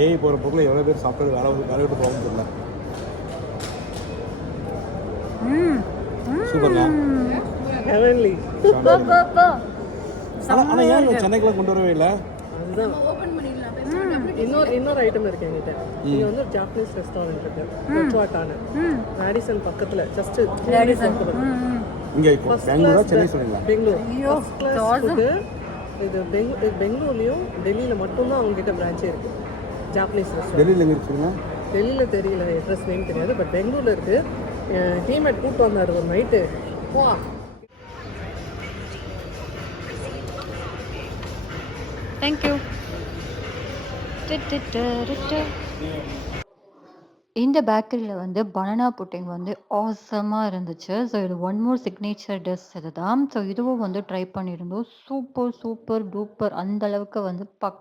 AI போகிற போக்கில் எவ்வளோ பேர் சாப்பிட்டு வேலை விட்டு போகவும் தெரியல. சூப்பர்ல. ஹெவன்லி. ஆனால் ஏன் இங்கே சென்னைக்குலாம் கொண்டு வரவே இல்லை? அதுதான் இன்னொரு ஐட்டம் இருக்கு என்கிட்ட. இங்கே வந்து ஒரு ஜாப்பனீஸ் ரெஸ்டாரண்ட் இருக்கு, கொச்சுவாட்டான மேடிசன் பக்கத்தில். ஜஸ்ட் இங்கே பெங்களூரா சென்னை சொன்னீங்களா? Bangalore class food. இது பெங்களூர்லேயும் டெல்லியில் மட்டும்தான் அவங்ககிட்ட பிரான்ச்சே இருக்குது ஜாப்பனீஸ் ரெஸ்டாரண்ட். டெல்லியில் எங்கே இருக்குங்க? டெல்லியில் தெரியல, அட்ரஸ் நேம் தெரியாது, பட் பெங்களூரில் இருக்குது. டீம்மேட் கூப்பிட்டு வந்தார் ஒரு நைட்டு. வா தேங்க்யூ. இந்த பேக்கரியில் வந்து பனானா புட்டிங் வந்து ஆசமாக இருந்துச்சு. ஸோ இது ஒன் மோர் சிக்னேச்சர் டிஷ் இதுதான். ஸோ இதுவும் வந்து ட்ரை பண்ணியிருந்தோம். சூப்பர் டூப்பர் அந்த அளவுக்கு வந்து